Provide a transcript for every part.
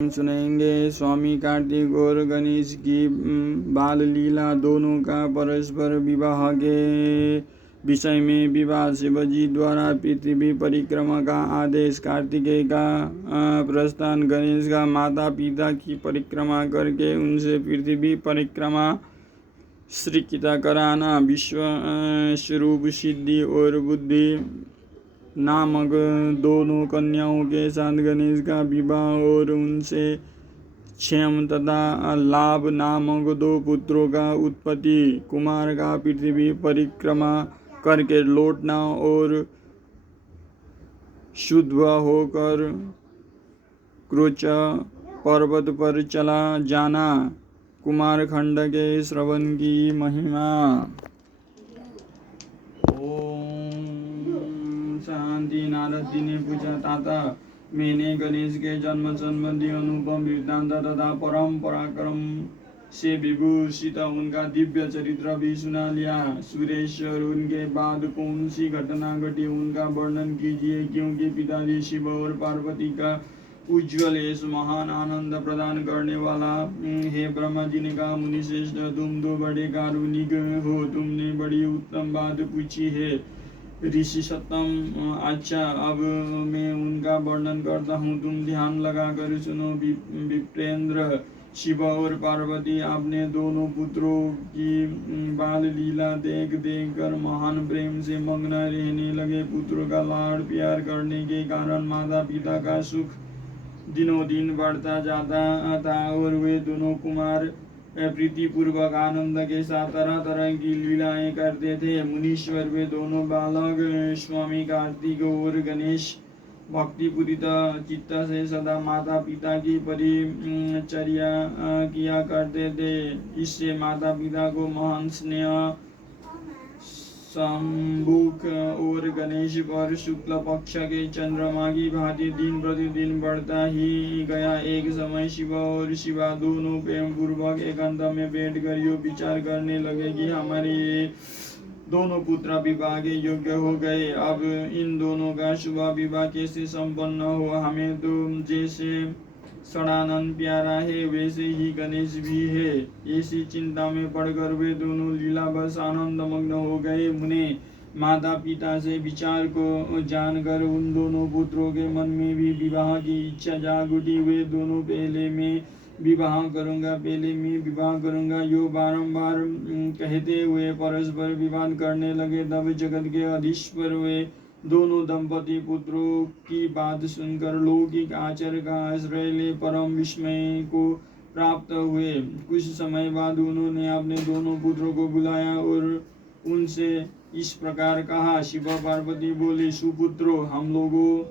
सुनेंगे स्वामी कार्तिक और गणेश की बाल लीला, दोनों का परस्पर विवाह के विषय में विवाह। शिवजी द्वारा पृथ्वी परिक्रमा का आदेश। कार्तिकेय का प्रस्थान। गणेश का माता पिता की परिक्रमा करके उनसे पृथ्वी परिक्रमा श्रीकिता कराना। विश्व स्वरूप सिद्धि और बुद्धि नामक दोनों कन्याओं के साथ गणेश का विवाह और उनसे क्षेम तथा लाभ नामक दो पुत्रों का उत्पत्ति। कुमार का पृथ्वी परिक्रमा करके लौटना और शुद्ध होकर क्रोच पर्वत पर चला जाना। कुमार खंड के श्रवण की महिमा। ओम शांति। नारद जी ने पूछा, ताता मैंने गणेश के जन्म संबंधी अनुपम वृत्तांत तथा परम पराक्रम से विभूषित उनका दिव्य चरित्र भी सुना लिया। सुरेश्वर, उनके बाद कौन सी घटना घटी उनका वर्णन कीजिए, क्योंकि पिताजी शिव और पार्वती का उज्ज्वल यश महान आनंद प्रदान करने वाला हे। ब्रह्मा जी ने कहा, मुनिश्रेष्ठ तुम तो बड़े कारुणिक हो, तुमने बड़ी उत्तम बात पूछी है ऋषि सत्तम। अच्छा, अब मैं उनका वर्णन करता हूँ, तुम ध्यान लगाकर सुनो। विप्रेंद्र, शिव और पार्वती अपने दोनों पुत्रों की बाल लीला देख देख कर महान प्रेम से मग्न रहने लगे। पुत्रों का लाड़ प्यार करने के कारण माता पिता का सुख दिनों दिन बढ़ता जाता था और वे दोनों कुमार प्रीतिपूर्वक आनंद के साथ तरह तरह की लीलाएं करते थे। मुनीश्वर, वे दोनों बालक स्वामी कार्तिक और गणेश भक्तिपूरित चित्त से सदा माता पिता की परिचर्या किया करते थे। इससे माता पिता को महान स्नेह सम्मुख और गणेश पर शुक्ल पक्ष के चंद्रमा की भांति दिन प्रतिदिन बढ़ता ही गया। एक समय शिव और शिवा दोनों प्रेम पूर्वक एकांत में बैठकर यो विचार करने लगे कि हमारे ये दोनों पुत्र विवाह के योग्य हो गए। अब इन दोनों का शुभ विवाह कैसे संपन्न हो। हमें तो जैसे सड़ानंद प्यारा है वैसे ही गणेश भी है। ऐसी चिंता में पड़कर वे दोनों लीलावश आनंद मग्न हो गए। मुने, माता पिता से विचार को जानकर उन दोनों पुत्रों के मन में भी विवाह की इच्छा जाग उठी। वे दोनों पहले मैं विवाह करूंगा यो बारंबार कहते हुए परस्पर विवाद करने लगे। तब जगत के अधीश्वर वे दोनों दंपति पुत्रों की बात सुनकर लौकिक आचार का आश्रय ले परम विस्मय को प्राप्त हुए। कुछ समय बाद उन्होंने अपने दोनों पुत्रों को बुलाया और उनसे इस प्रकार कहा। शिव पार्वती बोले, सुपुत्रों, हम लोगों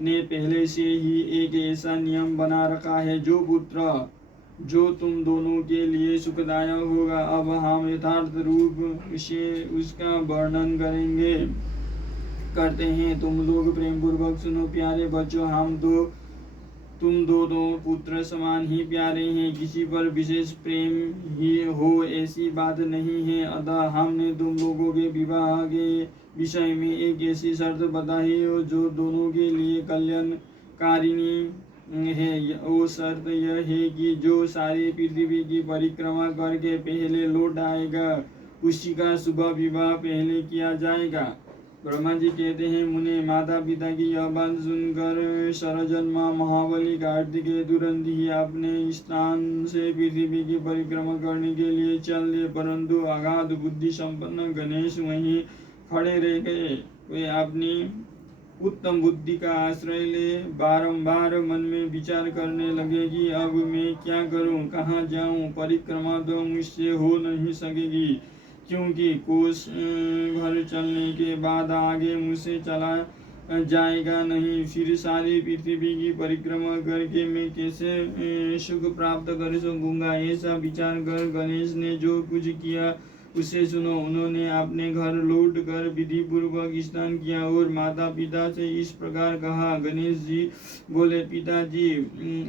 ने पहले से ही एक ऐसा नियम बना रखा है, जो पुत्र जो तुम दोनों के लिए सुखदायक होगा। अब हम यथार्थ रूप से उसका वर्णन करते हैं। तुम लोग प्रेम पूर्वक सुनो। प्यारे बच्चों, तुम दोनों पुत्र समान ही प्यारे हैं। किसी पर विशेष प्रेम ही हो ऐसी बात नहीं है। अतः हमने तुम लोगों के विवाह के विषय में एक ऐसी शर्त बताई हो जो दोनों के लिए कल्याणकारिणी है। वो शर्त यह है कि जो सारी पृथ्वी की परिक्रमा करके पहले लौट आएगा उसी का शुभ विवाह पहले किया जाएगा। ब्रह्मा जी कहते हैं, मुने, माता पिता की यह बात सुनकर सरजन्मा महाबली कार्तिकेय तुरंत ही अपने स्थान से पृथ्वी की परिक्रमा करने के लिए चल दिए, परंतु अगाध बुद्धि संपन्न गणेश वहीं खड़े रह गए। वे अपनी उत्तम बुद्धि का आश्रय ले बारंबार मन में विचार करने लगे कि अब मैं क्या करूं, कहाँ जाऊं। परिक्रमा तो मुझसे हो नहीं सकेगी, क्योंकि कोस भर चलने के बाद आगे मुझसे चला जाएगा नहीं। फिर सारी पृथ्वी की परिक्रमा करके मैं कैसे सुख प्राप्त कर सकूंगा। ऐसा विचार कर गणेश ने जो कुछ किया उसे सुनो। उन्होंने अपने घर लौट कर विधि पूर्वक स्नान किया और माता पिता से इस प्रकार कहा। गणेश जी बोले, पिताजी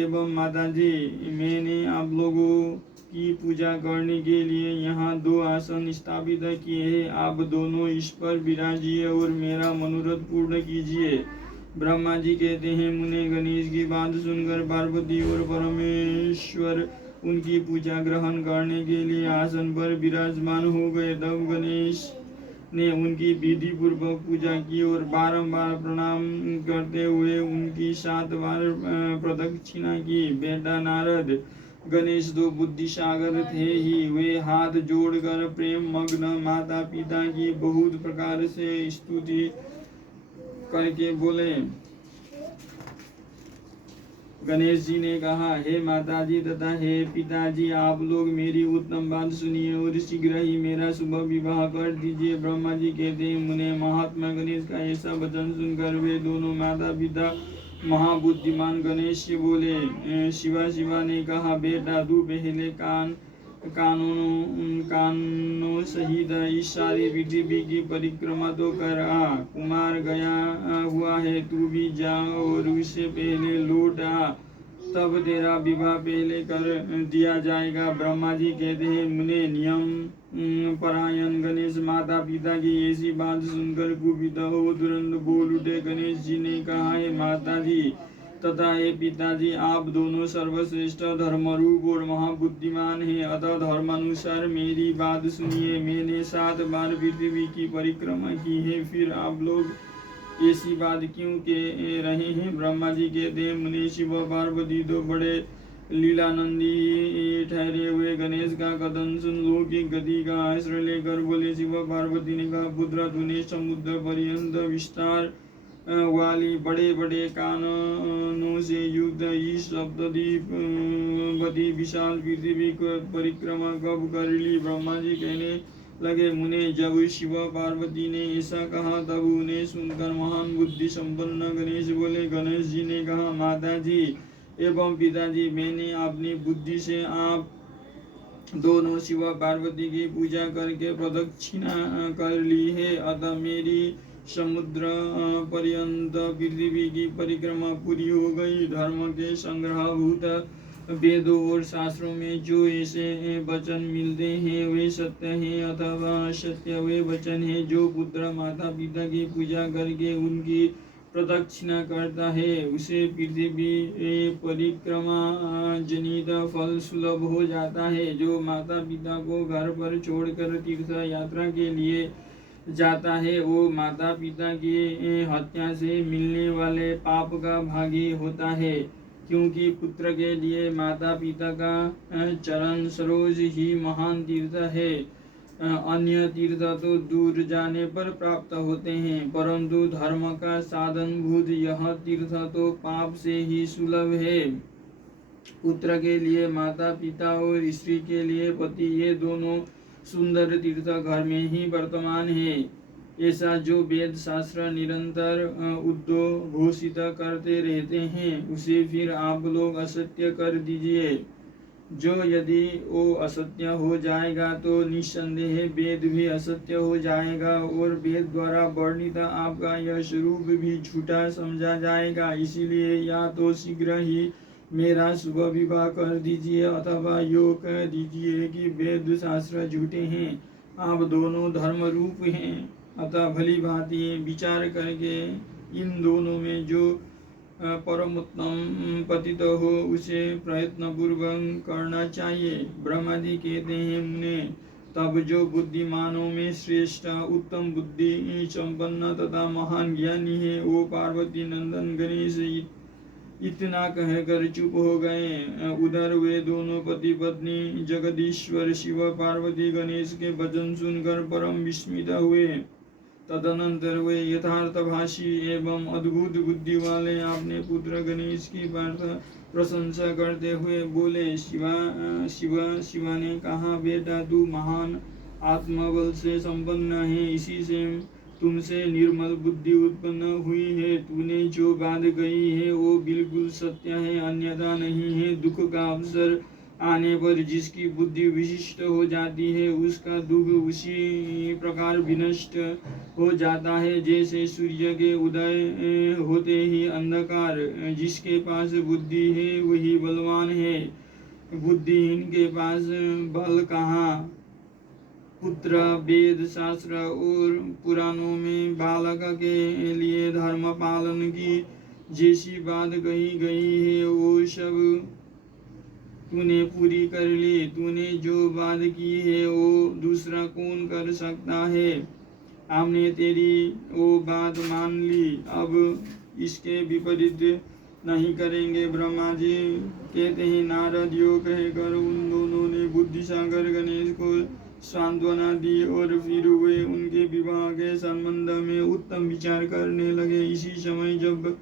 एवं माताजी, मैंने आप लोगों की पूजा करने के लिए यहाँ 2 आसन स्थापित किए हैं। आप दोनों इस पर विराजिए और मेरा मनोरथ पूर्ण कीजिए। ब्रह्मा जी कहते हैं, मुने गणेश की बात सुनकर पार्वती और परमेश्वर उनकी पूजा ग्रहण करने के लिए आसन पर विराजमान हो गए। तब गणेश ने उनकी विधि पूर्वक पूजा की और बारंबार प्रणाम करते हुए उनकी 7 बार प्रदक्षिणा की। बेटा नारद, गणेश तो बुद्धि सागर थे ही। वे हाथ जोड़कर प्रेम मग्न माता पिता की बहुत प्रकार से स्तुति करके बोले। गणेश जी ने कहा, हे माताजी तथा हे पिताजी, आप लोग मेरी उत्तम बात सुनिए और शीघ्र ही मेरा शुभ विवाह कर दीजिए। ब्रह्मा जी कहते हैं, मुने महात्मा गणेश का ऐसा वचन सुनकर वे दोनों माता पिता महाबुद्धिमान गणेश से बोले। शिवा ने कहा, बेटा तू पहले कानों सहित इस सारी पृथ्वी की परिक्रमा तो कर आ। कुमार गया हुआ है, तू भी जा और उससे पहले लौट आ, तब तेरा विवाह पहले कर दिया जाएगा। ब्रह्मा जी कहते हैं, मुने नियम परायण गणेश माता पिता की ऐसी बात सुनकर कुपित हो तुरंत बोल उठे। गणेश जी ने कहा, हे माता जी तथा हे पिताजी, आप दोनों सर्वश्रेष्ठ धर्मरूप और महाबुद्धिमान हैं, अतः धर्मानुसार मेरी बात सुनिए। मैंने 7 बार पृथ्वी की परिक्रमा की है, फिर आप लोग ऐसी बात क्यों कह रहे हैं? ब्रह्मा जी कहते हैं, मुनि शिव पार्वती तो बड़े लीलानंदी ठहरे हुए गणेश का कथन सुन लौकिक गति का आश्रय लेकर बोले। शिव पार्वती ने कहा, पुत्र तूने समुद्र पर्यंत विस्तार वाली बड़े बड़े कानों से युक्त इस सप्तद्वीपवती विशाल पृथ्वी को परिक्रमा कब कर ली? ब्रह्मा जी कहने लगे, मुने जब शिव पार्वती ने ऐसा कहा तब उन्हें सुनकर महान बुद्धि संपन्न गणेश बोले। गणेश जी ने कहा, माता जी एवं पिताजी, मैंने अपनी बुद्धि से आप दोनों शिव पार्वती की पूजा करके प्रदक्षिणा कर ली है, अतः मेरी समुद्र पर्यंत पृथ्वी की परिक्रमा पूरी हो गई। धर्म के संग्रहभूत वेदों और शास्त्रों में जो ऐसे वचन मिलते हैं वे सत्य हैं अथवा असत्य वे वचन हैं। जो पुत्र माता पिता की पूजा करके उनकी प्रदक्षिणा करता है उसे पृथ्वी परिक्रमा जनित फल सुलभ हो जाता है। जो माता पिता को घर पर छोड़कर तीर्थ यात्रा के लिए जाता है वो माता पिता की हत्या से मिलने वाले पाप का भागी होता है, क्योंकि पुत्र के लिए माता पिता का चरण सरोज ही महान तीर्थ है। अन्य तीर्थ तो दूर जाने पर प्राप्त होते हैं, परंतु धर्म का साधन भूत यह तीर्थ तो पाप से ही सुलभ है। पुत्र के लिए माता पिता और स्त्री के लिए पति, ये दोनों सुंदर तीर्थ घर में ही वर्तमान है। ऐसा जो वेद शास्त्र निरंतर उद्घोषित करते रहते हैं उसे फिर आप लोग असत्य कर दीजिए। जो यदि वो असत्य हो जाएगा तो निस्संदेह वेद भी असत्य हो जाएगा और वेद द्वारा वर्णित आपका यह स्वरूप भी झूठा समझा जाएगा। इसीलिए या तो शीघ्र ही मेरा शुभ विवाह कर दीजिए अथवा यो कह दीजिए कि वेद शास्त्र झूठे हैं, आप दोनों धर्म रूप हैं। अतः भली भांति विचार करके इन दोनों में जो परमोत्तम पतित हो उसे प्रयत्न पूर्वक करना चाहिए। ब्रह्मा जी कहते हैं, मुने तब जो बुद्धिमानों में श्रेष्ठ उत्तम बुद्धि संपन्न तथा महान ज्ञानी है वो पार्वती नंदन गणेश इतना कहकर चुप हो गए। उधर वे दोनों पति पत्नी जगदीश्वर शिव पार्वती गणेश के वचन सुनकर परम विस्मित हुए। तदनंतर वे यथार्थभाषी एवं अद्भुत बुद्धि वाले अपने पुत्र गणेश की प्रशंसा करते हुए बोले। शिवा ने कहा, बेटा तू महान आत्मबल से संपन्न है, इसी से तुमसे निर्मल बुद्धि उत्पन्न हुई है। तूने जो बात कही है वो बिल्कुल सत्य है, अन्यथा नहीं है। दुख का अवसर आने पर जिसकी बुद्धि विशिष्ट हो जाती है उसका दुख उसी प्रकार विनष्ट हो जाता है जैसे सूर्य के उदय होते ही अंधकार। जिसके पास बुद्धि है वही बलवान है, बुद्धिहीन के पास बल कहाँ। पुत्र वेद शास्त्र और पुराणों में बालक के लिए धर्म पालन की जैसी बात कही गई है वो सब तूने पूरी कर ली। तूने जो बात की है वो दूसरा कौन कर सकता है। हमने तेरी वो बात मान ली, अब इसके विपरीत नहीं करेंगे। ब्रह्मा जी कहते हैं, नारद यो कहकर उन दोनों ने बुद्धिसागर गणेश को सांत्वना दी और फिर वे उनके विवाह के संबंध में उत्तम विचार करने लगे। इसी समय जब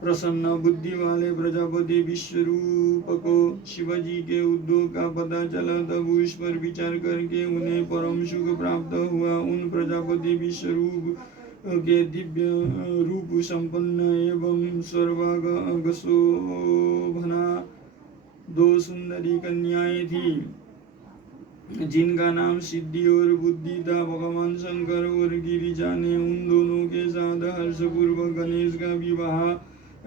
प्रसन्न बुद्धि वाले प्रजापति विश्वरूप को शिवजी के उद्योग का पता चला, तब उस पर विचार करके उन्हें परम सुख प्राप्त हुआ। उन प्रजापति विश्वरूप के दिव्य रूप संपन्न एवं सर्वांग शोभना दो सुंदरी कन्याएं थी, जिनका नाम सिद्धि और बुद्धि था। भगवान शंकर और गिरिजा ने उन दोनों के साथ हर्षपूर्वक गणेश का विवाह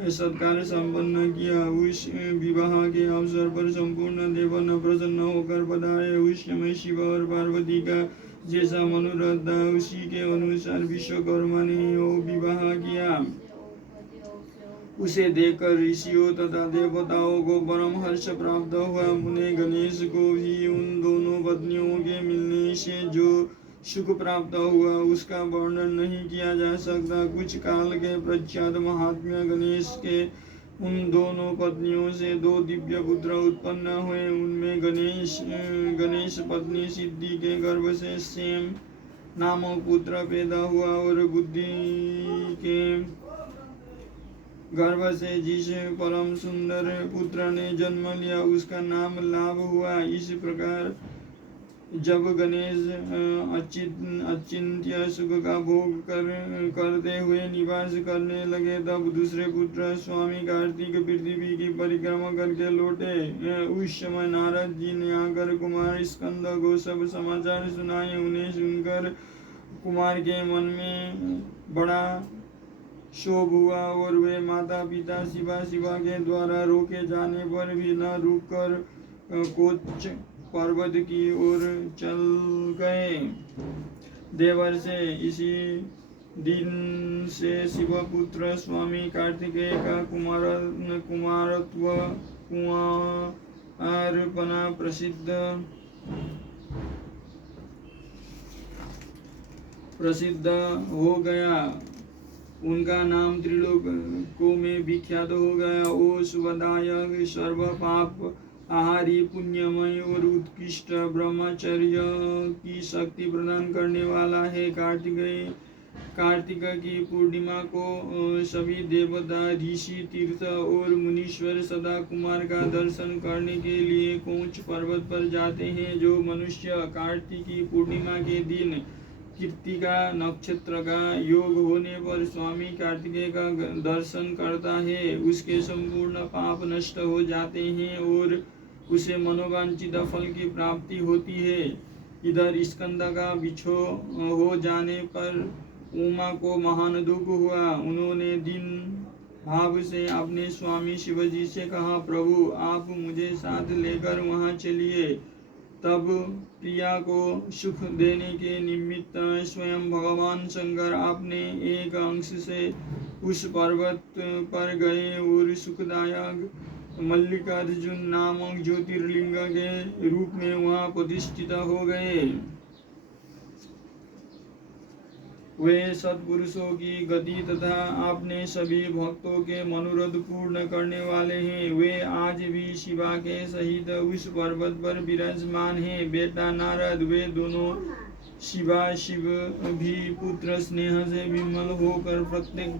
सत्कार संपन्न किया। उस विवाह के अवसर पर संपूर्ण देवन प्रसन्न होकर पधारे। उस समय शिव और पार्वती का जैसा मनोरथ था उसी के अनुसार विश्वकर्मा ने वो विवाह किया। उसे देखकर ऋषियों तथा देवताओं को परम हर्ष प्राप्त हुआ। मुने गणेश को भी उन दोनों पत्नियों के मिलने से जो सुख प्राप्त हुआ उसका वर्णन नहीं किया जा सकता। कुछ काल के पश्चात महात्मा गणेश के उन दोनों पत्नियों से दो दिव्य पुत्र उत्पन्न हुए। उनमें गणेश पत्नी सिद्धि के गर्भ से सेम नामक पुत्र पैदा हुआ और बुद्धि के गर्भ से जिस परम सुंदर पुत्र ने जन्म लिया उसका नाम लाभ हुआ। इस प्रकार जब गणेश अचिंत्य सुख का भोग करते हुए निवास करने लगे, तब दूसरे पुत्र स्वामी कार्तिक पृथ्वी की परिक्रमा करके लौटे। उस समय नारद जी ने आकर कुमार स्कंद को सब समाचार सुनाए। उन्हें सुनकर कुमार के मन में बड़ा शोभ हुआ और वे माता पिता शिवा के द्वारा रोके जाने पर भी न रुककर कोच पर्वत की ओर चल गए। देवर से इसी दिन से शिवपुत्र स्वामी कार्तिकेय का कुमारत्व कुंवारपना प्रसिद्ध हो गया। उनका नाम त्रिलोकों में विख्यात हो गया। वो शुभदायक सर्व पाप आहारी पुण्यमय और उत्कृष्ट ब्रह्मचर्य की शक्ति प्रदान करने वाला है। कार्तिक की पूर्णिमा को सभी देवता ऋषि तीर्थ और मुनीश्वर सदा कुमार का दर्शन करने के लिए कोच पर्वत पर जाते हैं। जो मनुष्य कार्तिकी पूर्णिमा के दिन कृत्तिका नक्षत्र का योग होने पर स्वामी कार्तिकेय का दर्शन करता है उसके संपूर्ण पाप नष्ट हो जाते हैं और उसे मनोवांछित फल की प्राप्ति होती है। इधर स्कंद का बिछोह हो जाने पर उमा को महान दुख हुआ। उन्होंने दिन भाव से अपने स्वामी शिवजी से कहा, प्रभु आप मुझे साथ लेकर वहां चलिए। तब प्रिया को सुख देने के निमित्त स्वयं भगवान शंकर अपने एक अंश से उस पर्वत पर गए और सुखदायक मल्लिकार्जुन नामक ज्योतिर्लिंग के रूप में वहां प्रतिष्ठित हो गए। वे सत्पुरुषों की गति तथा अपने सभी भक्तों के मनोरथ पूर्ण करने वाले हैं। वे आज भी शिवा के सहित उस पर्वत पर विराजमान हैं। बेटा नारद, वे दोनों शिव भी पुत्र स्नेह से विमल होकर प्रत्येक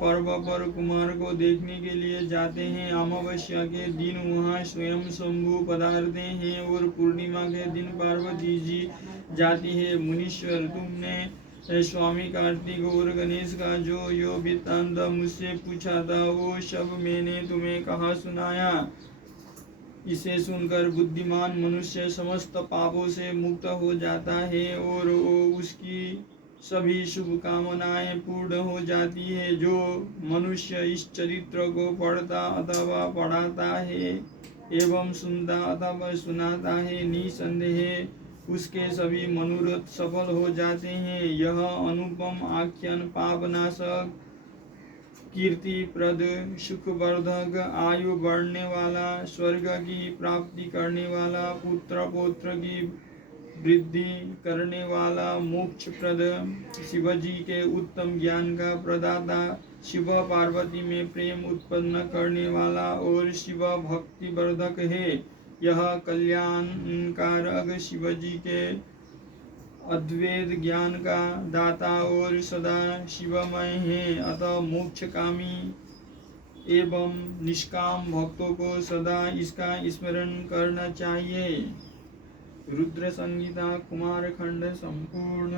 पर्व पर कुमार को देखने के लिए जाते हैं। अमावस्या के दिन वहाँ स्वयं शंभु पधारते हैं और पूर्णिमा के दिन पार्वती जी जाती है। मुनीश्वर, तुमने स्वामी कार्तिक और गणेश का जो यो वृत्तांत मुझसे पूछा था वो सब मैंने तुम्हें कहा सुनाया। इसे सुनकर बुद्धिमान मनुष्य समस्त पापों से मुक्त हो जाता है और उसकी सभी शुभकामनाएं पूर्ण हो जाती है। जो मनुष्य इस चरित्र को पढ़ता अथवा पढ़ाता है एवं सुनता अथवा सुनाता है, निसंदेह उसके सभी मनोरथ सफल हो जाते हैं। यह अनुपम आख्यान पापनाशक, कीर्ति प्रद, सुखवर्धक, आयु बढ़ने वाला, स्वर्ग की प्राप्ति करने वाला, पुत्र पौत्र की वृद्धि करने वाला, मोक्ष प्रद, शिवजी के उत्तम ज्ञान का प्रदाता, शिव पार्वती में प्रेम उत्पन्न करने वाला और शिव भक्ति वर्धक है। यह कल्याणकारक शिवजी के अद्वैत ज्ञान का दाता और सदा शिवमय है। अतः मोक्षकामी एवं निष्काम भक्तों को सदा इसका स्मरण करना चाहिए। रुद्र संगीता कुमार खंड संपूर्ण।